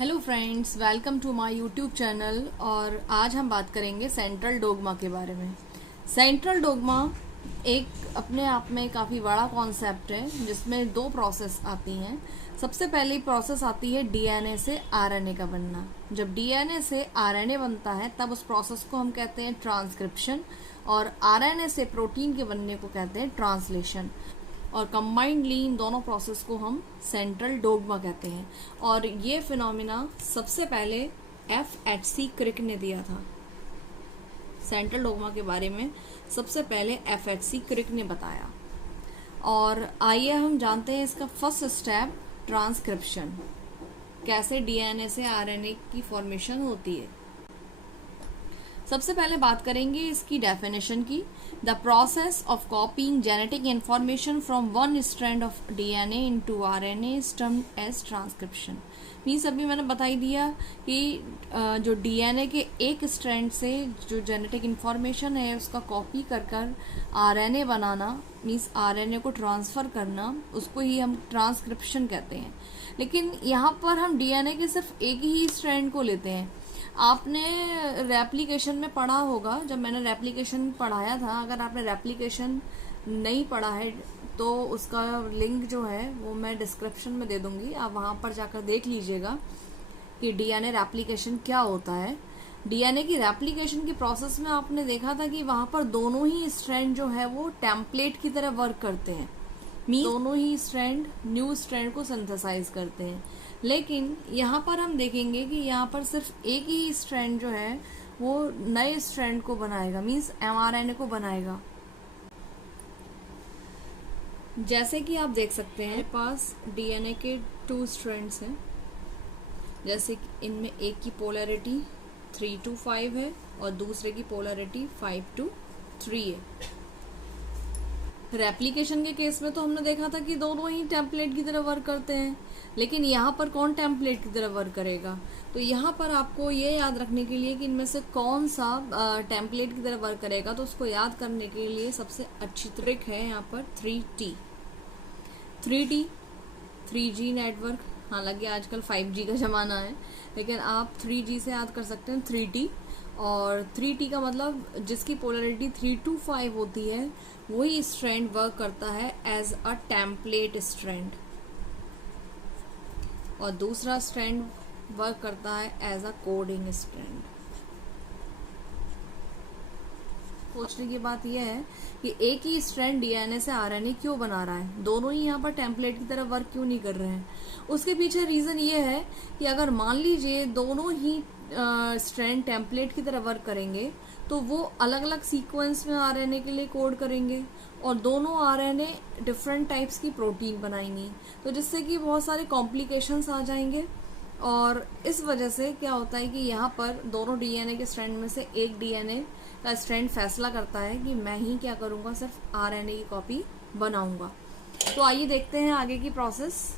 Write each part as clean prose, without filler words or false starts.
Hello friends, welcome to my YouTube channel. और आज हम बात करेंगे सेंट्रल डोगमा के बारे में। सेंट्रल डोगमा एक अपने आप में काफ़ी बड़ा कॉन्सेप्ट है जिसमें दो प्रोसेस आती हैं। सबसे पहली प्रोसेस आती है डीएनए से आरएनए का बनना। जब डीएनए से आरएनए बनता है तब उस प्रोसेस को हम कहते हैं ट्रांसक्रिप्शन, और आरएनए से प्रोटीन के बनने को कहते हैं ट्रांसलेशन। और कंबाइंडली इन दोनों प्रोसेस को हम सेंट्रल डोगमा कहते हैं। और ये फिनोमिना सबसे पहले एफ.एच.सी. क्रिक ने दिया था। सेंट्रल डोगमा के बारे में सबसे पहले एफ.एच.सी. क्रिक ने बताया। और आइए हम जानते हैं इसका फर्स्ट स्टेप, ट्रांसक्रिप्शन। कैसे डीएनए से आरएनए की फॉर्मेशन होती है। सबसे पहले बात करेंगे इसकी डेफिनेशन की। The process of copying genetic information from one strand of DNA into RNA is termed as transcription. Means अभी मैंने बताई दिया कि जो डीएनए के एक स्ट्रैंड से जो जेनेटिक इंफॉर्मेशन है उसका कॉपी कर आरएनए बनाना, मीन्स आरएनए को ट्रांसफ़र करना, उसको ही हम ट्रांसक्रिप्शन कहते हैं। लेकिन यहाँ पर हम डीएनए के सिर्फ एक ही स्ट्रैंड को लेते हैं। आपने रेप्लिकेशन में पढ़ा होगा, जब मैंने रेप्लिकेशन पढ़ाया था। अगर आपने रेप्लिकेशन नहीं पढ़ा है तो उसका लिंक जो है वो मैं डिस्क्रिप्शन में दे दूंगी, आप वहाँ पर जाकर देख लीजिएगा कि डीएनए रेप्लिकेशन क्या होता है। डीएनए की रेप्लिकेशन की प्रोसेस में आपने देखा था कि वहाँ पर दोनों ही स्ट्रैंड जो है वो टेम्पलेट की तरह वर्क करते हैं। दोनों ही स्ट्रैंड न्यू स्ट्रैंड को सिंथेसाइज करते हैं। लेकिन यहाँ पर हम देखेंगे कि यहाँ पर सिर्फ एक ही स्ट्रैंड जो है वो नए स्ट्रैंड को बनाएगा, मीन्स एमआरएनए को बनाएगा। जैसे कि आप देख सकते हैं, पास डीएनए के 2 स्ट्रैंड्स हैं। जैसे कि इनमें एक की पोलैरिटी 3 to 5 है और दूसरे की पोलैरिटी 5 to 3 है। रेप्लिकेशन के केस में तो हमने देखा था कि दोनों ही टेम्पलेट की तरह वर्क करते हैं, लेकिन यहाँ पर कौन टेम्पलेट की तरह वर्क करेगा। तो यहाँ पर आपको ये याद रखने के लिए कि इनमें से कौन सा टेम्पलेट की तरह वर्क करेगा, तो उसको याद करने के लिए सबसे अच्छी ट्रिक है यहाँ पर 3T। 3T 3G network. हालांकि आजकल 5G का ज़माना है, लेकिन आप 3G से याद कर सकते हैं 3T। और 3T का मतलब जिसकी पोलैरिटी 3 to 5 होती है वही स्ट्रैंड वर्क करता है एज अ टेम्पलेट स्ट्रैंड, और दूसरा स्ट्रैंड वर्क करता है एज अ कोडिंग स्ट्रैंड। सोचने की बात यह है कि एक ही स्ट्रैंड डीएनए से आरएनए क्यों बना रहा है, दोनों ही यहाँ पर टेम्पलेट की तरह वर्क क्यों नहीं कर रहे हैं। उसके पीछे रीज़न ये है कि अगर मान लीजिए दोनों ही स्ट्रैंड टेम्पलेट की तरह वर्क करेंगे तो वो अलग अलग सीक्वेंस में आरएनए के लिए कोड करेंगे, और दोनों आरएनए डिफरेंट टाइप्स की प्रोटीन बनाएंगी, तो जिससे कि बहुत सारे कॉम्प्लिकेशंस आ जाएंगे। और इस वजह से क्या होता है कि यहाँ पर दोनों डीएनए के स्ट्रैंड में से एक डीएनए का स्ट्रैंड फैसला करता है कि मैं ही क्या करूँगा, सिर्फ आरएनए की कॉपी बनाऊंगा। तो आइए देखते हैं आगे की process.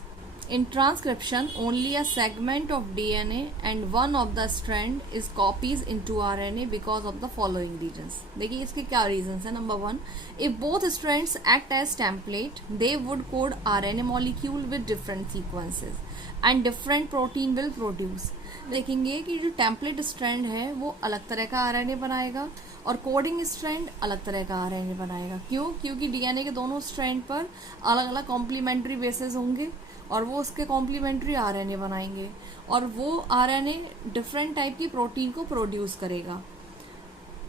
In transcription, only a segment of DNA and one of the strand is copies into RNA because of the following reasons. देखिए इसके क्या reasons हैं। Number 1, if both strands act as template, they would code RNA molecule with different sequences and different protein will produce. देखेंगे कि जो template strand है वो अलग तरह का आरएनए बनाएगा और कोडिंग स्ट्रैंड अलग तरह का आरएनए बनाएगा। क्यों? क्योंकि डीएनए के दोनों स्ट्रैंड पर अलग अलग कॉम्प्लीमेंट्री बेसेस होंगे और वो उसके कॉम्प्लीमेंट्री आरएनए बनाएंगे, और वो आरएनए डिफरेंट टाइप की प्रोटीन को प्रोड्यूस करेगा।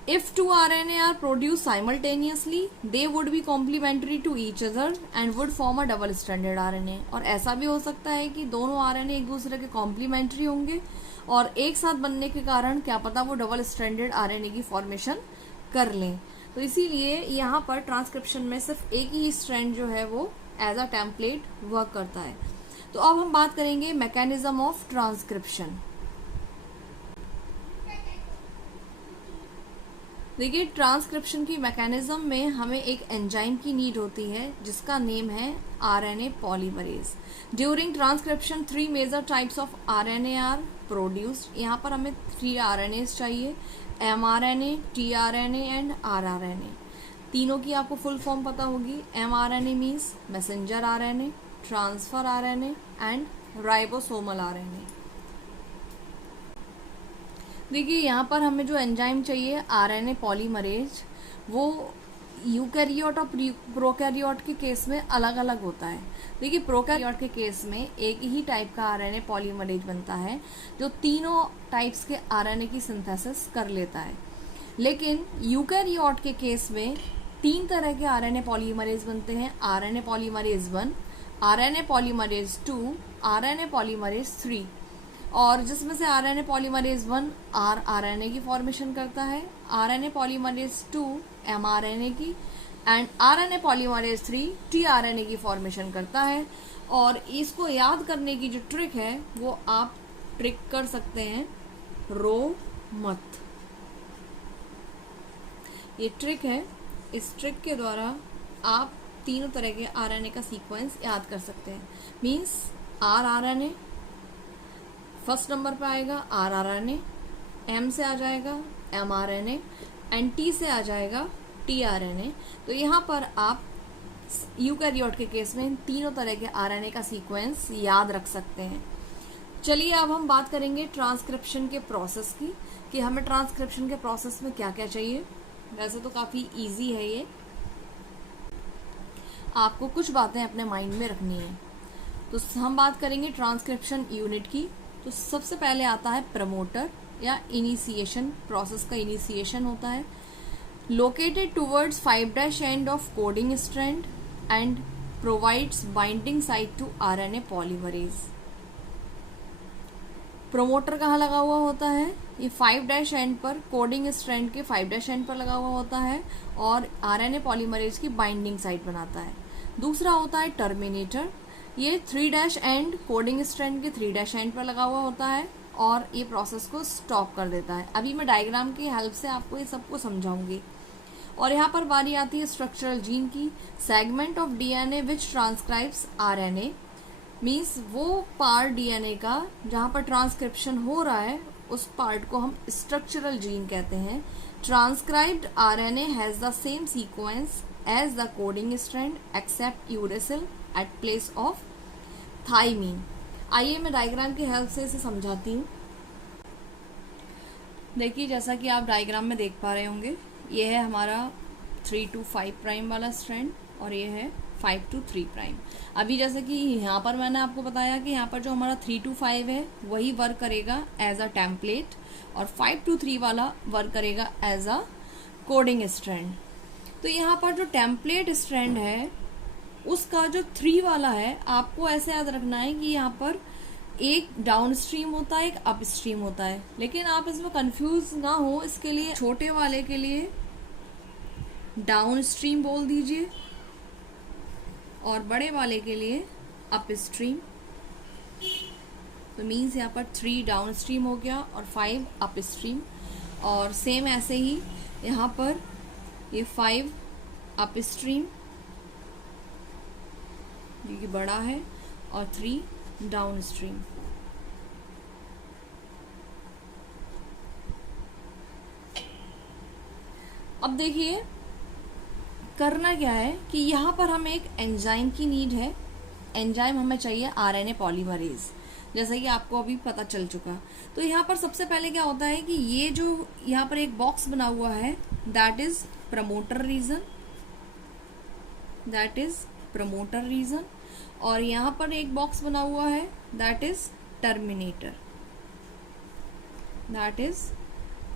If 2 RNA are produced simultaneously, they would be complementary to each other and would form a double-stranded RNA. और ऐसा भी हो सकता है कि दोनों RNA एक दूसरे के कॉम्प्लीमेंट्री होंगे और एक साथ बनने के कारण क्या पता वो डबल स्ट्रैंडेड आरएनए की फॉर्मेशन कर लें। तो इसीलिए यहाँ पर ट्रांसक्रिप्शन में सिर्फ एक ही स्ट्रैंड जो है वो एज अ टेम्पलेट वर्क करता है। तो अब हम बात करेंगे मैकेनिज्म ऑफ ट्रांसक्रिप्शन। देखिए, ट्रांसक्रिप्शन की मैकेनिज्म में हमें एक एंजाइम की नीड होती है जिसका नेम है RNA polymerase. During transcription 3 major types of RNA are produced. यहाँ पर हमें 3 आरएनएस चाहिए, एमआरएनए, टीआरएनए एंड आरआरएनए। तीनों की आपको फुल फॉर्म पता होगी। MRNA means messenger RNA, transfer RNA and ribosomal RNA. देखिए यहाँ पर हमें जो एंजाइम चाहिए आरएनए पॉलीमरेज, वो यूकैरियोट और प्रोकैरियोट के केस में अलग अलग होता है। देखिए प्रोकैरियोट के केस में एक ही टाइप का आरएनए पॉलीमरेज बनता है जो तीनों टाइप्स के आरएनए की सिंथेसिस कर लेता है, लेकिन यूकैरियोट के केस में 3 तरह के आरएनए पॉलीमरेज बनते हैं, RNA polymerase 1, RNA polymerase 2, RNA polymerase 3, और जिसमें से आरएनए पॉलीमरेज 1 आरएनए की फॉर्मेशन करता है, आरएनए पॉलीमरेज 2 एमआरएनए की, एंड आरएनए पॉलीमरेज 3 टीआरएनए की फॉर्मेशन करता है। और इसको याद करने की जो ट्रिक है वो आप ट्रिक कर सकते हैं रो मत, ये ट्रिक है। इस ट्रिक के द्वारा आप तीनों तरह के आरएनए का सीक्वेंस याद कर सकते हैं। मीन्स आरएनए फर्स्ट नंबर पे आएगा, आरएनए, एम से आ जाएगा एमआरएनए, एंड टी से आ जाएगा टीआरएनए। तो यहाँ पर आप यूकैरियोट के केस में इन तीनों तरह के आरएनए का सीक्वेंस याद रख सकते हैं। चलिए अब हम बात करेंगे ट्रांसक्रिप्शन के प्रोसेस की, कि हमें ट्रांसक्रिप्शन के प्रोसेस में क्या क्या चाहिए। वैसे तो काफ़ी इजी है ये, आपको कुछ बातें अपने माइंड में रखनी है। तो हम बात करेंगे ट्रांसक्रिप्शन यूनिट की। तो सबसे पहले आता है प्रमोटर या इनिशिएशन, प्रोसेस का इनिशिएशन होता है। Located towards 5' end of coding strand and provides binding site to RNA polymerase. Promoter कहाँ लगा हुआ होता है? ये 5' एंड पर, कोडिंग स्ट्रैंड के 5' एंड पर लगा हुआ होता है और आरएनए पॉलीमरेज की बाइंडिंग साइट बनाता है। दूसरा होता है टर्मिनेटर, ये 3' एंड कोडिंग स्ट्रैंड के 3' एंड पर लगा हुआ होता है और ये प्रोसेस को स्टॉप कर देता है। अभी मैं डायग्राम की हेल्प से आपको ये सबको समझाऊंगी। और यहाँ पर बारी आती है स्ट्रक्चरल जीन की। Segment of DNA which transcribes RNA, means वो पार्ट डीएनए का जहाँ पर ट्रांसक्रिप्शन हो रहा है उस पार्ट को हम स्ट्रक्चरल जीन कहते हैं। Transcribed RNA has the same sequence as the coding strand except uracil at place of thymine. आइए मैं डायग्राम की हेल्प से इसे समझाती हूँ। देखिए जैसा कि आप डायग्राम में देख पा रहे होंगे, ये है हमारा 3 to 5 प्राइम वाला स्ट्रैंड और ये है 5 to 3 प्राइम। अभी जैसे कि यहाँ पर मैंने आपको बताया कि यहाँ पर जो हमारा 3 to 5 है वही वर्क करेगा एज अ टेम्पलेट और 5 to 3 वाला वर्क करेगा एज अ कोडिंग स्ट्रैंड। तो यहाँ पर जो टेम्पलेट स्ट्रैंड है उसका जो 3 वाला है, आपको ऐसे याद रखना है कि यहाँ पर एक डाउन स्ट्रीम होता है, एक अप स्ट्रीम होता है। लेकिन आप इसमें कंफ्यूज ना हो, इसके लिए छोटे वाले के लिए डाउन स्ट्रीम बोल दीजिए और बड़े वाले के लिए अप स्ट्रीम। तो मीन्स यहाँ पर 3 डाउन स्ट्रीम हो गया और 5 अप स्ट्रीम। और सेम ऐसे ही यहाँ पर ये 5 अप स्ट्रीम जो कि बड़ा है और 3 डाउन स्ट्रीम। अब देखिए करना क्या है कि यहाँ पर हमें एक एंजाइम की नीड है। एंजाइम हमें चाहिए आरएनए पॉलीमरेज, जैसा कि आपको अभी पता चल चुका। तो यहाँ पर सबसे पहले क्या होता है कि ये जो यहाँ पर एक बॉक्स बना हुआ है that is promoter region, that is promoter region. और यहाँ पर एक बॉक्स बना हुआ है that is terminator, that is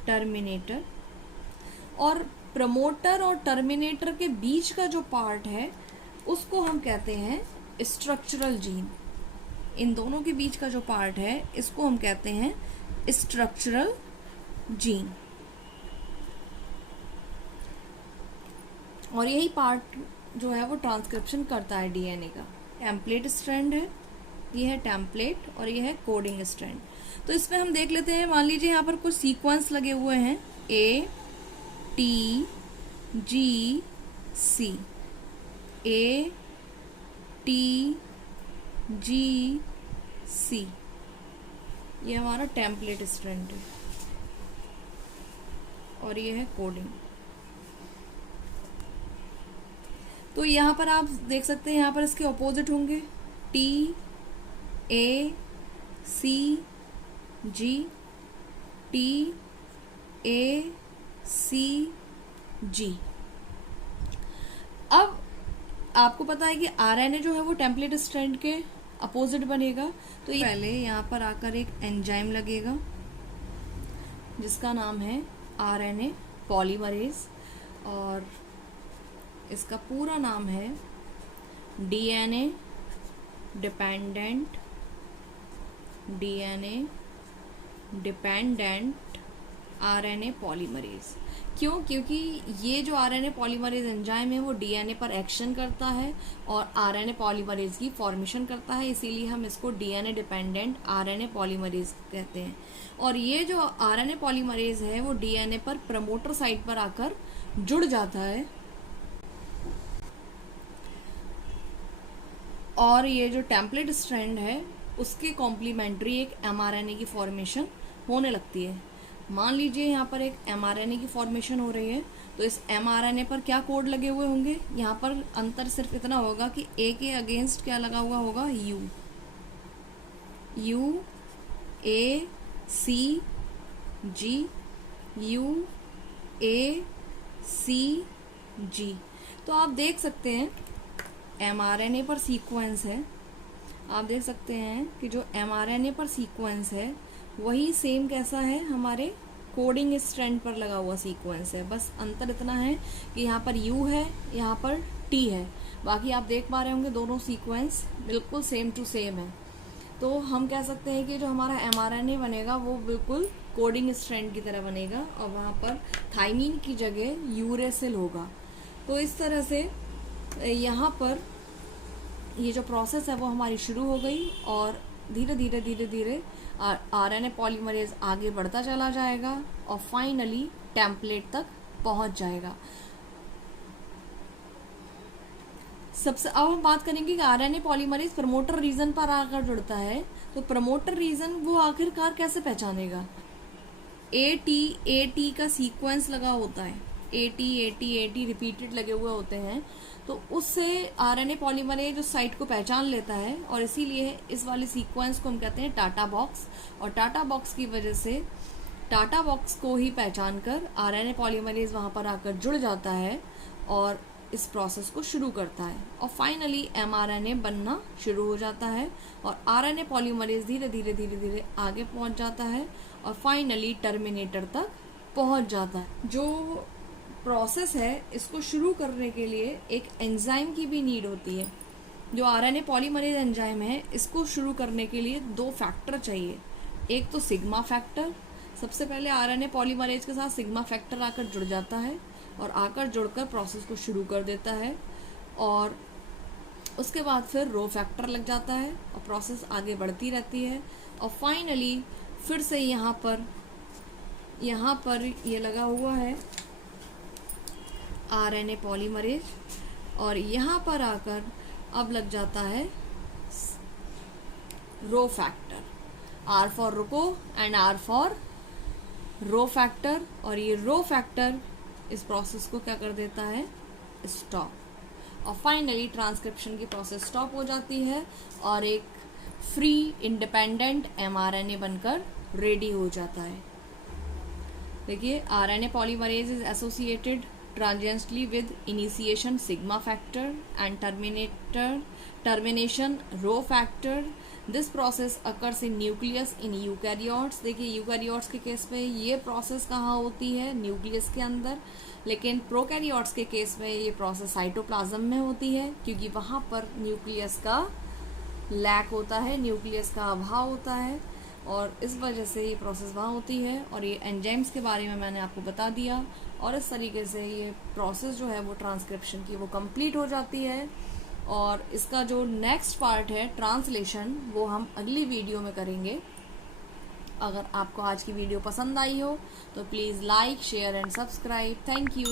terminator. और प्रमोटर और टर्मिनेटर के बीच का जो पार्ट है उसको हम कहते हैं स्ट्रक्चरल जीन। इन दोनों के बीच का जो पार्ट है इसको हम कहते हैं स्ट्रक्चरल जीन। और यही पार्ट जो है वो ट्रांसक्रिप्शन करता है डीएनए का। टेम्पलेट स्ट्रैंड है, ये है टेम्पलेट और ये है कोडिंग स्ट्रैंड। तो इसमें हम देख लेते हैं, मान लीजिए यहाँ पर कुछ सीक्वेंस लगे हुए हैं A T G C, A T G C, ये हमारा टेम्पलेट स्ट्रैंड है और ये है कोडिंग। तो यहाँ पर आप देख सकते हैं यहाँ पर इसके ऑपोजिट होंगे T A C G, T ACG। अब आपको पता है कि आरएनए जो है वो टेम्पलेट स्ट्रैंड के अपोजिट बनेगा, तो ये पहले यहाँ पर आकर एक एंजाइम लगेगा जिसका नाम है आरएनए पॉलीमरेज, और इसका पूरा नाम है डीएनए डिपेंडेंट आरएनए पॉलीमरेज। क्यों? क्योंकि ये जो आरएनए पॉलीमरेज एंजाइम है वो डीएनए पर एक्शन करता है और आरएनए पॉलीमरेज की फॉर्मेशन करता है, इसीलिए हम इसको डीएनए डिपेंडेंट आरएनए पॉलीमरेज कहते हैं। और ये जो आरएनए पॉलीमरेज है वो डीएनए पर प्रमोटर साइट पर आकर जुड़ जाता है, और ये जो टेम्पलेट स्ट्रैंड है उसके कॉम्प्लीमेंट्री एक एमआरएनए की फॉर्मेशन होने लगती है। मान लीजिए यहाँ पर एक एमआरएनए की फॉर्मेशन हो रही है, तो इस एमआरएनए पर क्या कोड लगे हुए होंगे? यहाँ पर अंतर सिर्फ इतना होगा कि ए के अगेंस्ट क्या लगा हुआ होगा? U A C G, U A C G. तो आप देख सकते हैं एमआरएनए पर सीक्वेंस है, आप देख सकते हैं कि जो एमआरएनए पर सीक्वेंस है वही सेम कैसा है, हमारे कोडिंग स्ट्रैंड पर लगा हुआ सीक्वेंस है। बस अंतर इतना है कि यहाँ पर यू है, यहाँ पर टी है, बाकी आप देख पा रहे होंगे दोनों सीक्वेंस बिल्कुल सेम टू सेम है। तो हम कह सकते हैं कि जो हमारा एमआरएनए बनेगा वो बिल्कुल कोडिंग स्ट्रैंड की तरह बनेगा, और वहाँ पर थाइमीन की जगह यूरेसिल होगा। तो इस तरह से यहाँ पर ये जो प्रोसेस है वो हमारी शुरू हो गई, और धीरे धीरे आरएनए पॉलीमरेज आगे बढ़ता चला जाएगा और फाइनली टेम्पलेट तक पहुंच जाएगा। सबसे अब हम बात करेंगे कि आरएनए पॉलीमरेज प्रमोटर रीजन पर आकर जुड़ता है, तो प्रमोटर रीजन वो आखिरकार कैसे पहचानेगा? AT का सीक्वेंस लगा होता है, AT रिपीटेड लगे हुए होते हैं, तो उससे आरएनए पॉलीमरेज उस साइट को पहचान लेता है, और इसीलिए इस वाले सीक्वेंस को हम कहते हैं टाटा बॉक्स। और टाटा बॉक्स की वजह से टाटा बॉक्स को ही पहचान कर आरएनए पॉलीमरेज वहाँ पर आकर जुड़ जाता है और इस प्रोसेस को शुरू करता है, और फाइनली एमआरएनए बनना शुरू हो जाता है, और आरएनए पॉलीमरेज धीरे धीरे आगे पहुँच जाता है और फाइनली टर्मिनेटर तक पहुँच जाता है। जो प्रोसेस है इसको शुरू करने के लिए एक एंजाइम की भी नीड होती है। जो आरएनए पॉलीमरेज एंजाइम है इसको शुरू करने के लिए 2 फैक्टर चाहिए। एक तो सिग्मा फैक्टर, सबसे पहले आरएनए पॉलीमरेज के साथ सिग्मा फैक्टर आकर जुड़ जाता है और आकर जुड़कर प्रोसेस को शुरू कर देता है, और उसके बाद फिर रो फैक्टर लग जाता है और प्रोसेस आगे बढ़ती रहती है, और फाइनली फिर से यहाँ पर ये लगा हुआ है आरएनए पॉलीमरेज, और यहाँ पर आकर अब लग जाता है रो फैक्टर, R फॉर रुको and R for rho factor, और ये रो फैक्टर इस प्रोसेस को क्या कर देता है? स्टॉप, और फाइनली ट्रांसक्रिप्शन की प्रोसेस स्टॉप हो जाती है और एक फ्री इंडिपेंडेंट एमआरएनए बनकर रेडी हो जाता है। देखिए, RNA polymerase is associated transiently with initiation sigma factor and termination rho factor. This process occurs in nucleus in eukaryotes. देखिए, यूकैरियोट्स के केस में ये प्रोसेस कहाँ होती है? न्यूक्लियस के अंदर। लेकिन प्रोकैरियोट्स के केस में ये प्रोसेस साइटोप्लाज्म में होती है, क्योंकि वहाँ पर न्यूक्लियस का लैक होता है, न्यूक्लियस का अभाव होता है, और इस वजह से ये प्रोसेस वहाँ होती है। और ये एंजाइम्स के बारे में मैंने आपको बता दिया, और इस तरीके से ये प्रोसेस जो है वो ट्रांसक्रिप्शन की वो कंप्लीट हो जाती है। और इसका जो नेक्स्ट पार्ट है ट्रांसलेशन, वो हम अगली वीडियो में करेंगे। अगर आपको आज की वीडियो पसंद आई हो तो please like, share and subscribe. Thank you.